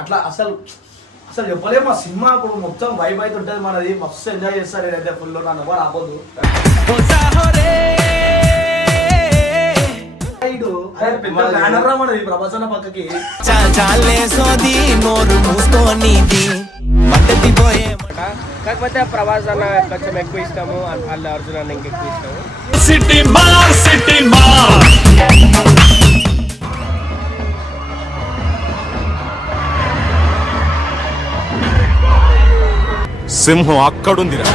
అట్లా అసలు అసలు చెప్పలేము. ఆ సినిమా ఇప్పుడు మొత్తం వైబ్ అయితే ఉంటుంది మనది, మస్తు ఎంజాయ్ చేస్తారు. నేనైతే ఫుల్ నన్ను ఎవరు ఆపొద్దు. మనది ప్రభాసన పక్కకి కాకపోతే ప్రభాస్ అన్న కొంచెం ఎక్కువ ఇష్టము, అల్లు అర్జున్ అన్న ఇంకెక్కువ ఇష్టము. సింహం అక్కడుందిరా.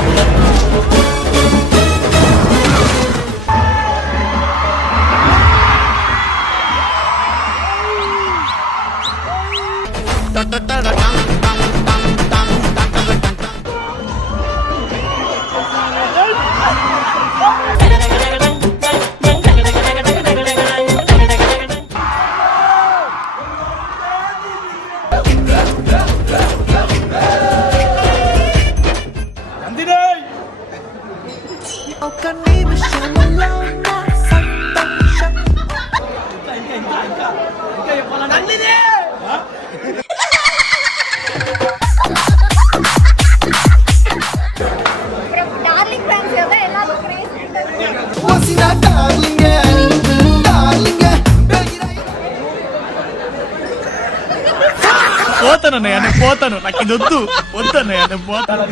పోతానన్నయ్య, నేను పోతాను, నాకు ఇది వద్దు వద్దన్నయ్య, నేను పోతాను.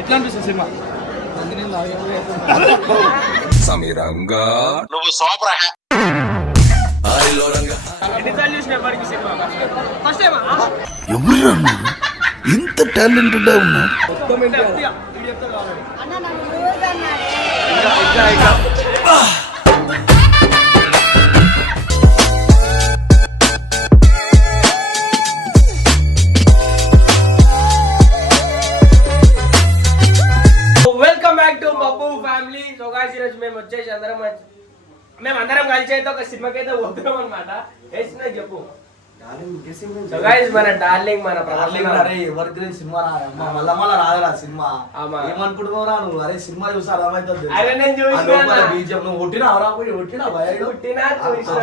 ఎట్లా అనిపిస్తుంది సినిమా? సమీరంగా నువ్వు సోపరా. ఎవరు ఇంత టాలెంటెడ్ ఉన్నా? Welcome back to Babbu family. So guys ఈరోజు మేము వచ్చేసి అందరం కలిసి అయితే ఒక సినిమాకి అయితే పోతున్నాం అనమాట. ఏ సినిమా చెప్పు. సో గాయ్స్ మన డార్లింగ్, మన ఎవరి గ్రీన్ సినిమా మళ్ళా రాదురా సినిమా. ఏమనుకుంటున్నావురా నువ్వు? అరే సినిమా చూసి అర్థమవుతుంది. బీజిఎం నువ్వు ఒట్టినా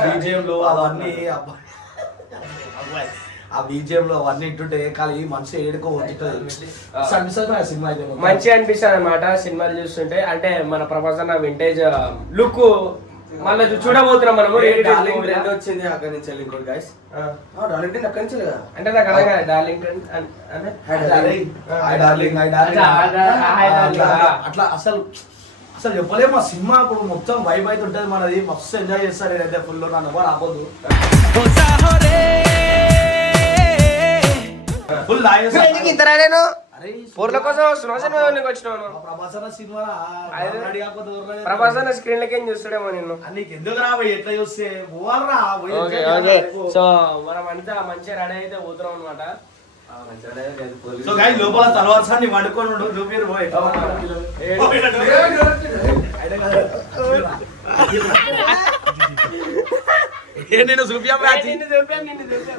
బీజిఎం లో అవన్నీ ఆ బీజిఎం లో అవన్నీ ఇంటుంటే ఖాళీ మనసు ఏడుకో అనిపిస్తుంది. సినిమా అయితే మంచిగా అనిపిస్తుంది అనమాట సినిమాలు చూస్తుంటే. అంటే మన ప్రభాస్ అన్న వింటేజ్ లుక్ మళ్ళీ చూడబోతున్నాం మనము. వచ్చింది అక్కడి నుంచి ఇంకోటి గైస్ డార్లింగ్ అక్కడి నుంచి అంటే నాకు అర్థం కాదు. డార్లింగ్ అట్లా అసలు అసలు చెప్పలేము. ఆ సినిమా ఇప్పుడు మొత్తం వైబ్ అయితే ఉంటుంది మనది, మస్తు ఎంజాయ్ చేస్తారు. నేనైతే ఫుల్ నన్ను ఎవరు ఆపొద్దు. ఫుల్ పూర్ల కోసం వచ్చినాను. ప్రభాస్ అన్న స్క్రీన్ లకి చూస్తాడేమో నిన్ను. నీకు ఎందుకు రాబోయ్? ఎట్లా చూస్తే పోవాలరా. సో మనం అంతా మంచిగా రెడీ అయితే పోతున్నాం అనమాట. సో గాయ్స్ లోపల తలవార్సాన్ని వండుకొని చూపిరు.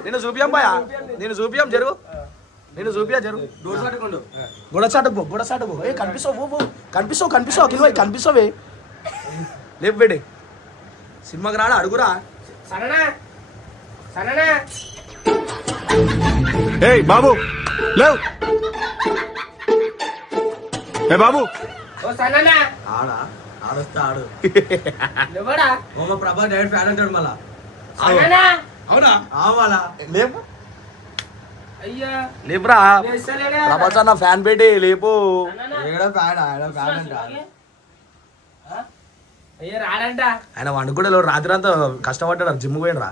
నేను చూపియాం బాయా, నేను చూపియాం జరుగు, నేను చూపియా జరుగు. గొడసాటుకు ఏ కనిపిస్తావు అఖిల్ కనిపిస్తావే. లేపు వేడే సినిమాకి రాడా అడుగురా. ఏయ్ బాబు లేవ్. ఏ బాబు ఆడొస్తాడు. ప్రభా డైరెక్ట్ ఫ్యాన్ అంటాడు మళ్ళా. అవునా? లేపు లేపురా. ప్రభాస్ అన్న ఫ్యాన్ పెట్టి లేపు. ఆయన వండుకుంటే రాత్రి అంతా కష్టపడ్డాడు, జిమ్ పోయినరా.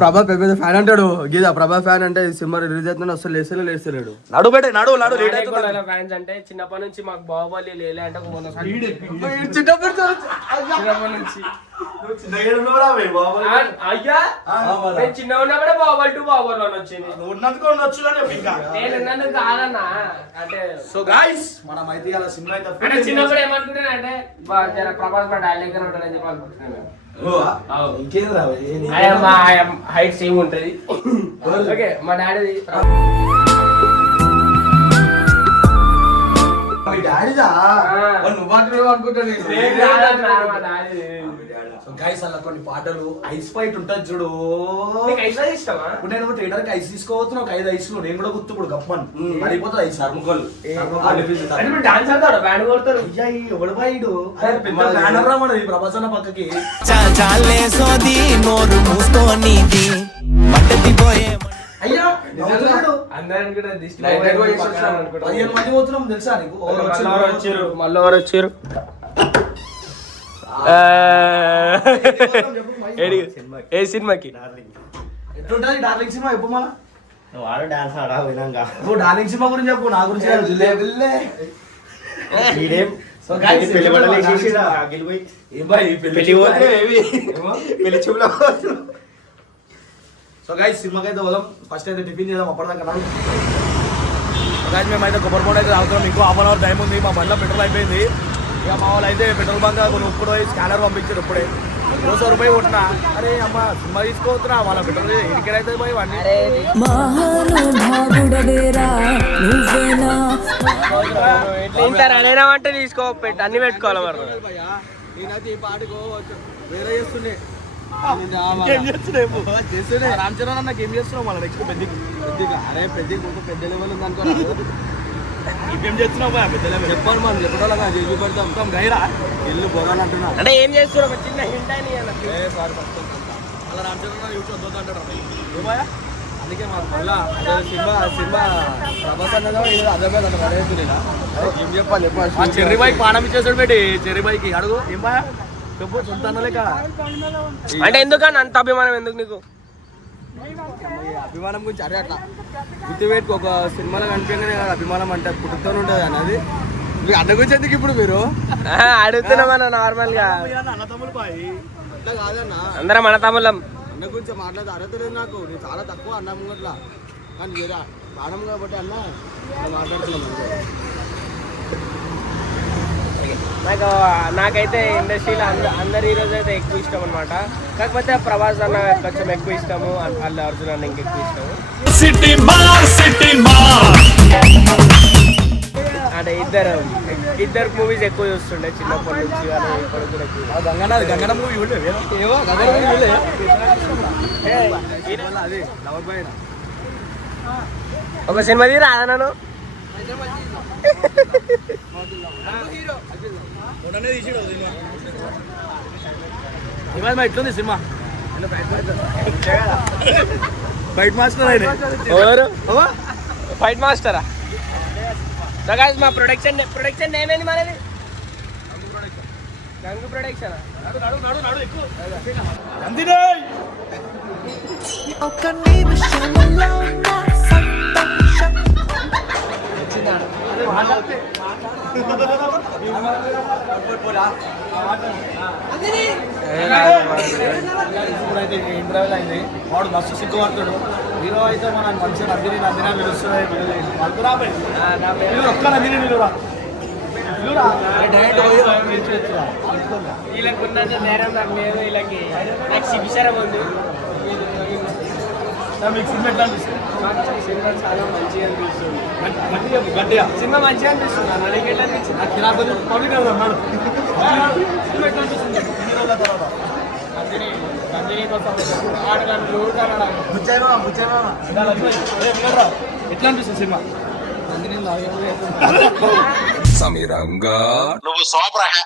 ప్రభా పెద్ద ఫ్యాన్ అంటాడు. గీదా ప్రభా ఫ్యాన్ అంటే సినిమా రిలీజ్ అవుతుందని అసలు లేస్తలేడు. నడు బెట్టే నడు ఫ్యాన్స్ అంటే చిన్నప్పటి నుంచి మాకు బాహుబలి లేలే అంటే చిన్న ఉన్నప్పుడే బాహుబలి 2 బాహుబలి 1 వచ్చింది. నేను కాదన్నా. అంటే సో గాయ్స్ మనం అయితే ఇలా సినిమా అయితే చిన్నప్పుడు ఏమనుకుంటున్నా అంటే ప్రభాస్ మా డార్లింగ్ గానే ఉంటాడని చెప్పి అనుకుంటున్నాను. హైట్ సేమ్ ఉంటది. ఓకే మా డాడీ గైస్ అలా కొన్ని పాటలు ఐస్ ఫైట్ ఉంటుంది చూడు. ఇష్టమా? ఇప్పుడు నేను ట్రేడర్ కి ఐస్ తీసుకోవచ్చును, ఒక 5 ఐస్లు నేను కూడా గుర్తు ఇప్పుడు గప్పని పడిపోతుంది ఐస్ అర్ముకోలు. డాన్స్ ఆడతాడు, బ్యాండ్ కొడతాడు. అయ్యా ఎవడు బాయిడు పెద్ద బ్యానర్ రామడు ఈ ప్రభాసన పక్కకి. అయ్యా అందరం కూడా 15 మంది పోతున్నాం తెలుసా నీకు? మళ్ళీ ఎవరు వచ్చారు? ఏ సినిమాకి? ఎట్లుంటది డార్లింగ్ సినిమా? చెప్పు మళ్ళా. వాడు డాన్స్ ఆడా వినంగా. నువ్వు డార్లింగ్ సినిమా గురించి చెప్పు, నా గురించి కాదు. సో గైస్ సో గైస్ సినిమాకి అయితే పోదాం. ఫస్ట్ అయితే టిఫిన్ చేద్దాం అప్పటిదాకా. గైస్ మేమైతే కొబ్బరి బొండ అయితే తాగుతున్నాం. ఇంకో హాఫ్ అన్ అవర్ టైం ఉంది. మా బండిలో పెట్రోల్ అయిపోయింది. ఇక మా వాళ్ళు అయితే పెట్రోల్ బంక్ కొన్ని ఇప్పుడు స్కానర్ పంపించారు. ఇప్పుడే 200 రూపాయలు కొట్టినా. అరే అమ్మ సినిమా తీసుకోవచ్చురా, వాళ్ళ పెట్రోల్ ఎడికెడైతే పోయి వాడిని అంటే తీసుకో పెట్టి అన్ని పెట్టుకోవాలి. మరి నేనైతే ఈ పాటకు వేరే చేస్తుండే రామ్ చరణ్ అన్న గేమ్ చేస్తున్నావు మళ్ళీ నెక్స్ట్ పెద్ద అరే పెద్ద పెద్ద లెవెల్ ఉంది అనుకో. ఏం చేస్తున్నావు పెద్ద చెప్పాను మనం చెప్పడాగా చేసి పెడతాం గైరా ఇల్లు బొగాలు అంటున్నా. అంటే ఏం చేస్తున్నావు? చిన్న హింట్ అని అలా రామ్ చరణ్ యూట్యూబ్ వద్దు అంటాడు ఏమయ్యా. అందుకే మా మళ్ళా సినిమా ప్రభాస్ అన్నదో అదే మీద ఏం చెప్పాలి చెర్రీ బైక్ పానం ఇచ్చేసాడు పెట్టి చెర్రీ బైక్ అడుగు ఏం బాయా చెప్పు సొంత అన్నలేక. అంటే ఎందుకని అంత అభిమానం ఎందుకు నీకు? అభిమానం గురించి అరే అట్లా గుర్తుపెట్టుకు ఒక సినిమాలో కనిపించగానే కదా అభిమానం అంటే పుట్టుతూనే ఉంటుంది అన్నది. మీకు అన్న గురించి ఎందుకు ఇప్పుడు మీరు అడుగుతున్నామన్నా నార్మల్ గా? అన్న తమ్ముడు బాయ్ అట్లా కాదన్న, అందరం మన తమ్ముళ్ళం. అన్న గురించి మాట్లాడే అర్హత లేదు నాకు. నేను చాలా తక్కువ అన్న ముంగట్లా కానీ వేరే పాడం కాబట్టి అన్న మాట్లాడుతున్నాం. నాకైతే ఇండస్ట్రీలో అందరు హీరోస్ అయితే ఎక్కువ ఇష్టం అనమాట. కాకపోతే ప్రభాస్ అన్న కొంచెం ఎక్కువ ఇష్టము, అల్లు అర్జున్ అన్న ఇంకెక్కువ ఇష్టము. అంటే ఇద్దరు మూవీస్ ఎక్కువ చూస్తుండే చిన్నప్పటి నుంచి. ఇప్పుడు కూడా గంగన మూవీ ఒక సినిమా తీరా నన్ను ఎట్లుంది సినిమా? ఫైట్ మాస్టర్ ఎవరు? ఫైట్ మాస్టరా? మా ప్రొడక్షన్ ఏమైంది మనది? గంగు ప్రొడక్షన్. ఇప్పుడైతే ఇంటర్వ్యూలు అయింది. వాడు మస్తు సిగ్గుపడతాడు. హీరో అయితే మన మంచిగా నందిని పిలుస్తున్నాయి. ఒక్క నందిని నిలురా వీళ్ళకి ఉన్నంత నేరం నాకు లేదు. వీళ్ళకి నాకు శిబిసరం ఉంది. మీకు సినిమా ఎట్లా అనిపిస్తుంది? సినిమా చాలా మంచిగా అనిపిస్తుంది. గట్టిగా సినిమా మంచిగా అనిపిస్తుంది. మనకి ఎట్లా అనిపించింది? పబ్లిక్ అన్నాడు ఎట్లా అనిపిస్తుంది సినిమా? సమీరంగా నువ్వు సూపర్.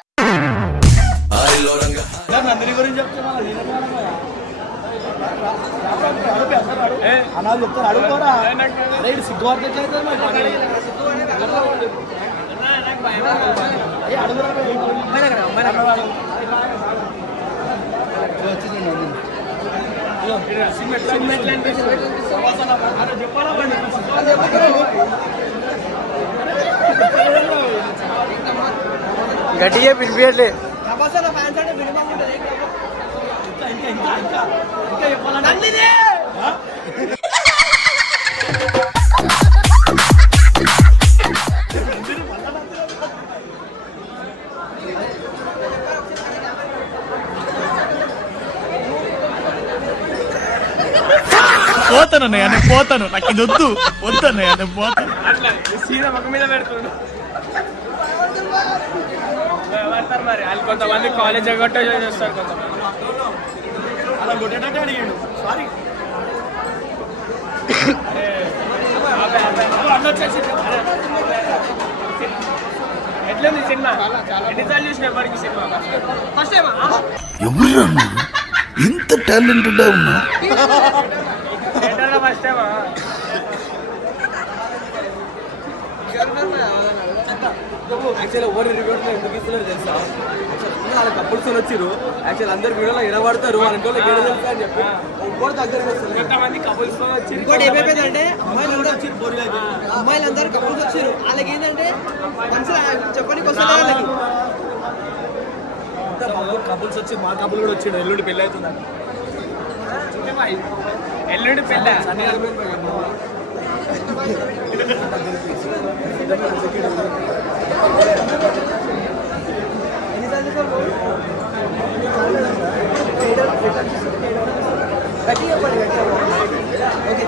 నందిని గురించి చెప్తే అనాలు చెప్తారు అడుగుకోరా. రైట్ సిగ్గువార్త ఎట్లయితే అడుగురా. గట్టిగా పిలిపియట్లే. పోతానన్నయ్య నేను పోతాను, నాకు ఇది వద్దన్నయ్య నేను పోతాను. సీదా ముఖం మీద పెడుతుండు. మరి వాళ్ళు కొంతమంది కాలేజ్ ఎగొట్టే చేస్తారు, కొంతమంది అలా కొట్టేటట్టు అడిగాడు సారీ ఎట్లుంది సినిమా ఎన్నిసార్లు చూసిన ఎప్పటికి సినిమా ఫస్ట్ టైం ఎవరు ఇంత టాలెంటెడ్ ఉన్నా ఫస్ట్ టైమా యాక్చువల్లీ ఎవరు రివ్యూస్ ఎందుకు ఇస్తున్నారు తెలుసా యాక్చువల్ వాళ్ళ కపుల్స్ వచ్చారు యాక్చువల్ అందరు వీడియోలో ఎడబడతారు అనుకో ఏదో తెలుసా అని చెప్పి ఒక్కరు దగ్గరికి వస్తారు ఎంతమంది కపుల్స్ తో వచ్చి ఇంకోటి ఏమైపోయిందంటే అమ్మాయిలందరూ కపుల్స్ వచ్చారు వాళ్ళకి ఏంటంటే మనసులో చెప్పడానికి వస్తుంది వాళ్ళకి కపుల్స్ వచ్చి మా కపుల్ కూడా వచ్చాడు ఎల్లుండి పెళ్ళి అవుతుందండి ఎల్లుండి పెళ్ళ ఓకే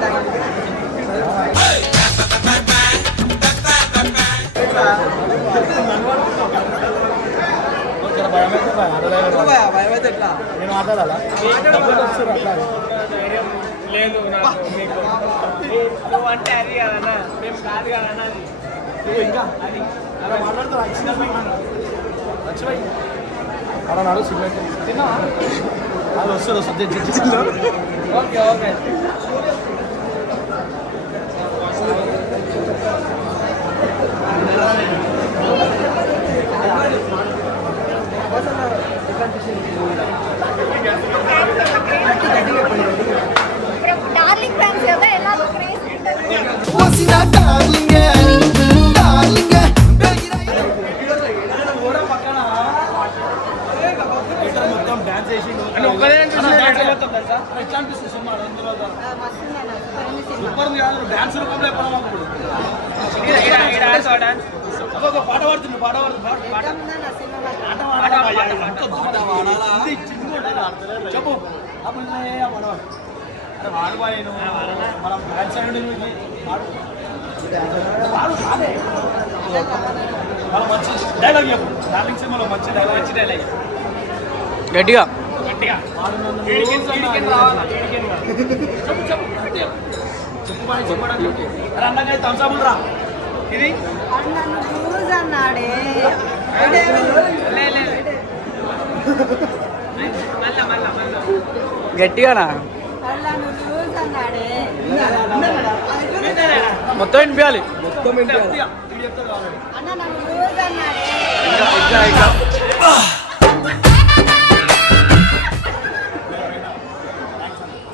థ్యాంక్ భయం అయితే ఎట్లా నేను మాట్లాడాలా లేదు నాకు మీకు నువ్వు అంటే అది కదన్నా మేము కాదు కదన్నా అది ఇంకా అది అలా మాట్లాడతారు లక్ష్మీ అలా నాడు సిగ్నల్ తిన్నా అది వస్తుంది subject okay okay darling friends కదా ఎలా క్రేజ్ మొత్తం డాన్స్ చేసి ఒక్కదే చూసిన ఎట్లా అనిపిస్తుంది సినిమా సూపర్ కాదు డాన్స్ రూపంలో ఎప్పుడు మాకు ఒక పాట పాడుతుంది పాట చెప్పు అప్పుడు వాడు పాడాను మనం డాన్స్ అనేది మన మంచి డైలాగ్ చెప్పు డార్లింగ్ సినిమాలో మంచి డైలాగ్ గట్టిగా గట్టిగా అన్నగా తంసాబుల్ రా ఇది నన్ను లూజ్ అన్నాడే మళ్ళా గట్టిగానా నన్ను లూజ్ అన్నాడే మొత్తం వినిపించాలి మొత్తం వినిపించాలి అన్న నన్ను లూజ్ అన్నాడే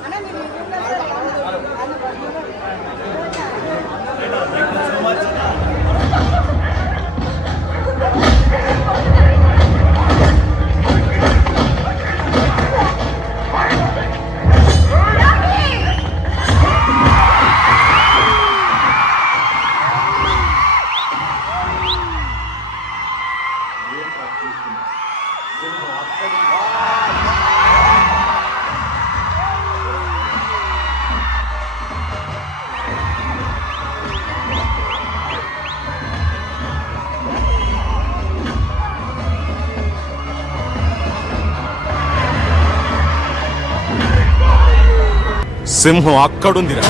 అన్న మీరు సింహం అక్కడుందిరా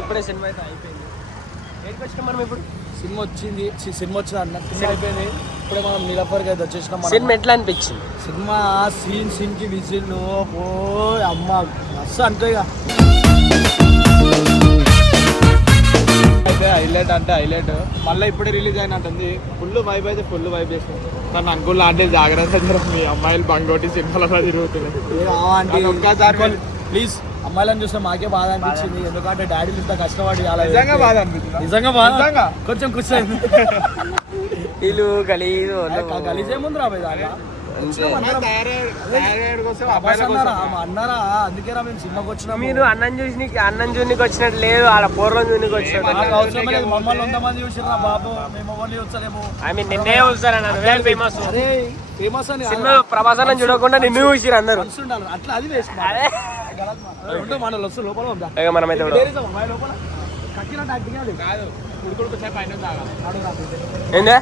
ఇప్పుడే సినిమా అయితే అయిపోయింది. ఏంటి వచ్చినాం మనం ఇప్పుడు? సినిమా వచ్చింది అన్న సినిమా అయిపోయింది. ఇప్పుడే మనం నీలపర్కి అయితే వచ్చేసినాం. సినిమా ఎట్లా అనిపించింది? సినిమా సీన్ కి విజిల్ ఓ అమ్మ మస్తు అంతే ఇక. అయితే హైలైట్ అంటే హైలైట్ మళ్ళీ ఇప్పుడే రిలీజ్ అయినట్టుంది. ఫుల్ వైబ్ అయితే ఫుల్ వైబ్ చేస్తాం. తను అంకుల్ అంటే జాగ్రత్త మీ అమ్మాయిలు బంగోటి సినిమాలో తిరుగుతున్నాయి. ఒక్కసారి ప్లీజ్ అమ్మాయిలను చూస్తే మాకే బాధ అనిపించింది. ఎందుకంటే డాడీ ఇంత కష్టపడి నిజంగా బాధ అనిపించింది. నిజంగా బాధ కొంచెం కూర్చోండి. వీళ్ళు గలీజు గలీజేముంది రాబోయే దాకా అన్నారా? అందుకేరా మేము సినిమాకి వచ్చినా. మీరు అన్నం చూనికి వచ్చినట్టు లేదు, ఆడ పూర్వం చూనికి వచ్చినట్టు. అవసరం లేదు. మమ్మల్ని 100 మంది చూసిరా బాబు, మేము ఎవరిని చూస్తలేము. ఐ మీన్ నిన్నే చూస్తారన్న ఫేమస్ అరే ఫేమస్ అని సినిమా ప్రభాసం చూడకుండా నిన్ను చూసిరు అందరు. అట్లా అది వేసుకో మన వస్తు లోపల ఉందా మనమైతే లోపల కక్కినట్టు యాక్టింగ్ కాదు. ఏందా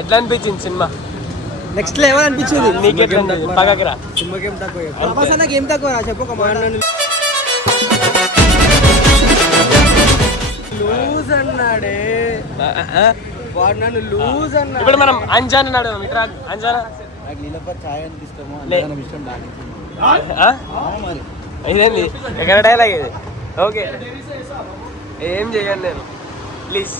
ఎట్లా అనిపించింది సినిమా? నెక్స్ట్ లెవెల్ అనిపించింది. నీకెట్లా పగకరా? సినిమాకి ఏం తక్కువ ప్రభాస్ అన్నకి ఏం తక్కువ చెప్పు. లూజ్ అన్నాడే వాడు, నన్ను లూజ్ అన్నాడు. ఇప్పుడు మనం అంజాన్ అన్నాడు. ఇట్రా అంజానా. నాకు నీలపర్ ఛాయ్ అంటే ఇష్టము. ఇష్టం ఇదేంది ఎక్కడ డైలాగ్ ఇది? ఓకే ఏం చెయ్యను నేను ప్లీజ్.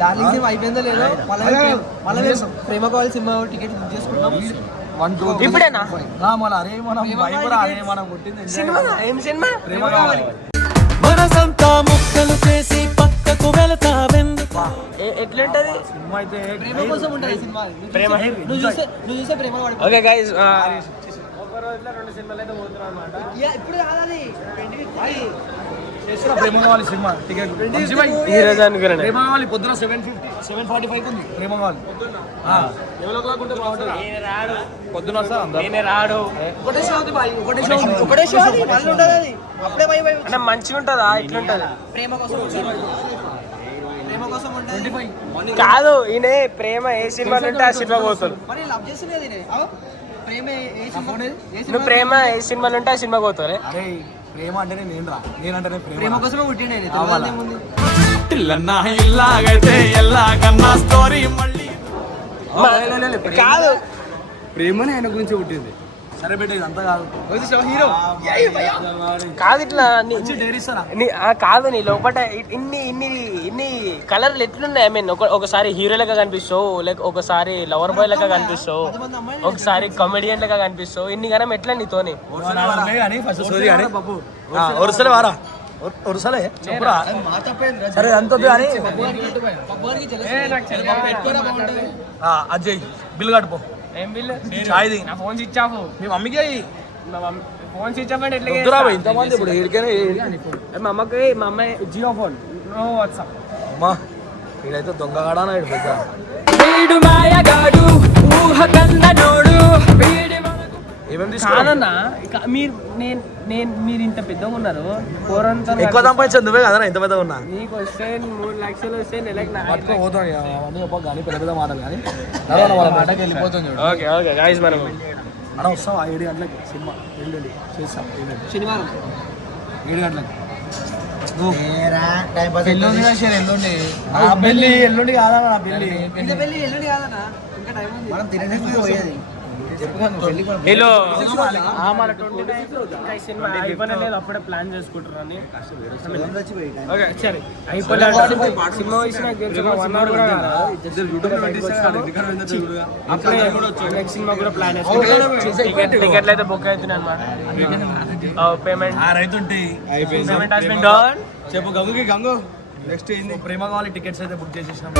డార్లింగ్ సినిమా అయిపోయిందో లేదో మళ్ళీ ప్రేమ కావాలి సినిమా టికెట్ బుక్ చేసుకుంటాం. ఇప్పుడేనా సినిమా ఏం సినిమా? ప్రేమ కావాలి. మనసంతా ముక్కలు చేసి పక్కకు వెళతావెందుకు? ఎట్లుంటది సినిమా అయితే ప్రేమ కోసం ఉంటుంది సినిమా. ప్రేమ. నువ్వు చూసే ప్రేమ వాడు. ఓకే గైస్, ఒక రోజులో 2 సినిమాలు అయితే పోతున్నాం అనమాట. ఇప్పుడు కాదు అది 2050. చేస్తున్నా ప్రేమ కావాలి సినిమా టికెట్. ఈ రోజు అనుకున్నాను ప్రేమ కావాలి పొద్దున 7:45 ఉంది. ప్రేమ కావాలి పొద్దున నేనే రాడు. ఒకటే షో అది మళ్ళీ ఉండదు అది. అప్పుడే అంటే మంచిగా ఉంటుందా? ఇట్లుంటది ప్రేమ కోసం ఉంటుంది. కాదు, ఈయన ప్రేమ ఏ సినిమాలు ఉంటే ఆ సినిమా పోతాడు. మరి లవ్ చేస్తున్నది ప్రేమ ఏ సినిమా? నువ్వు ప్రేమ ఏ సినిమాలు ఉంటే ఆ సినిమా పోతావు. అరే ప్రేమ అంటేనే నేనంటేనే ప్రేమ కోసమే పుట్టిండే. ఇలాగైతే ఎలాగన్నా స్టోరీ మళ్ళీ కాదు, ప్రేమనే ఆయన గురించి పుట్టింది. సరే బిడ్డ ఇదంతా కాదు. హీరో కాదు ఇట్లా డైరీస్తారా? కాదు నీ లోపల ఇన్ని కలర్లు ఎట్లున్నాయి? ఐ మీన్ ఒకసారి హీరో లెక్క కనిపిస్తావు, లేక ఒకసారి లవర్ బాయ్ లెక్క కనిపిస్తావు, ఒకసారి కమెడియన్ లెక్క కనిపిస్తావు. ఇన్ని గనం ఎట్లా నీతోని? ఒరుసలే వారా ఒరుసలే చెప్పురా. సరే అంత కానీ అజయ్ బిల్ కట్టుకో. ఏం బిల్లు? Chai the. నా ఫోన్ స్విచ్ ఆఫ్. మీ మమ్మీకి ఫోన్ స్విచ్ ఆఫ్ అంటే ఎట్లా? ఇంతమంది ఇప్పుడు మా అమ్మకి మా అమ్మాయి జియో ఫోన్, నో వాట్సాప్. అమ్మా వీడైతే దొంగగాడా పెద్ద. కాదన్నా, మీరు ఇంత పెద్దగా ఉన్నారు. ఎక్కువ సంపాదించదు నువ్వే కదా ఇంత పెద్దగా ఉన్నా. నీకు వస్తే 3 లక్షలు వస్తే నెలకి పోతాను కానీ పెద్ద పెద్ద మాటలు కానీ మాటకి వెళ్ళిపోతుంది. ఓకే ఓకే గైస్, మనం అలా వస్తాం 7 గంటలకి సినిమా ఎల్లుండి చేస్తాం. శనివారం 7 గంటలకి ఎల్లుండి కాదన్నా ఇంకా టైం ఉంది. మనం తినేసి పోయేది హలో మన 29 సినిమా అయిపోలేదు, అప్పుడే ప్లాన్ చేసుకుంటారు అని. ఓకే సరే అయిపోలేదు, సినిమా వేసిన 1 అవర్ కూడా అప్పుడే నెక్స్ట్ సినిమా కూడా ప్లాన్ చేసుకుంటాం. టికెట్లు అయితే బుక్ అవుతున్నాయి అనమాట. Payment has been done. చెప్పు గంగుకి గంగు నెక్స్ట్ ఏంది? ప్రేమ కావాలి టికెట్స్ అయితే బుక్ చేసేసినాం.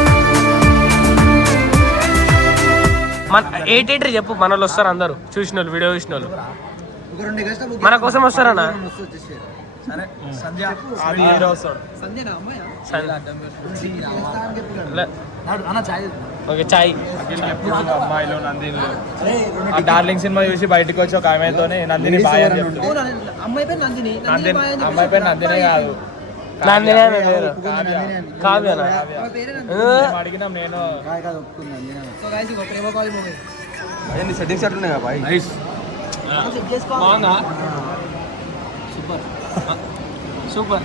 మన ఎయిటర్ చెప్పు, మన వాళ్ళు వస్తారు అందరూ చూసిన వాళ్ళు, వీడియో చూసిన వాళ్ళు మన కోసం వస్తారన్నా. సరే సంధ్య అన్న చాయ్ ఓకే చాయ్. అమ్మాయిలో నందిని ఆ డార్లింగ్ సినిమా చూసి బయటకు వచ్చి ఒక ఆమెతోనే నందిని బాయ్ అని చెప్తుంది. అమ్మాయి పేరు నందిని. అమ్మాయి పేరు నందినే కాదు, నందిని అనే పేరు కావ్యనా? అడిగినా నేను సో గైస్ ఇగో ప్రేమ కాల్ మూవీ సెట్టింగ్స్ అట్లున్నాయి కదా బాయ్. చెక్ చేసుకో. బాగుందా? సూపర్ సూపర్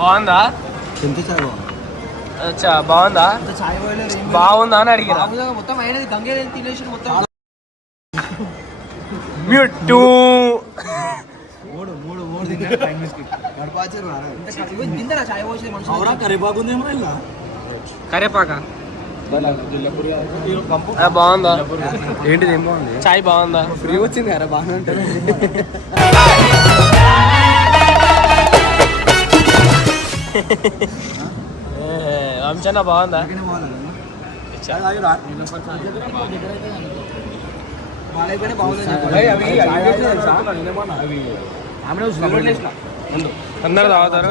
బాగుందా? అచ్చా బాగుందా? చాయ్ బాయిలర్ బాగుందా అని అడిగిన. మొత్తం అయినది గంగే తినేసి మొత్తం మ్యూట్ తింటారా చాయ్ పోసి మనుషులు కరేపాక బాగుందా? ఏంటిది ఏం బాగుంది? చాయ్ బాగుందా? ఫ్రీ వచ్చింది కదా బాగా ఉంటుంది. వంశన్న బాగుందా? వాళ్ళైపోయినా బాగుంది. అందరు తాగుతారు.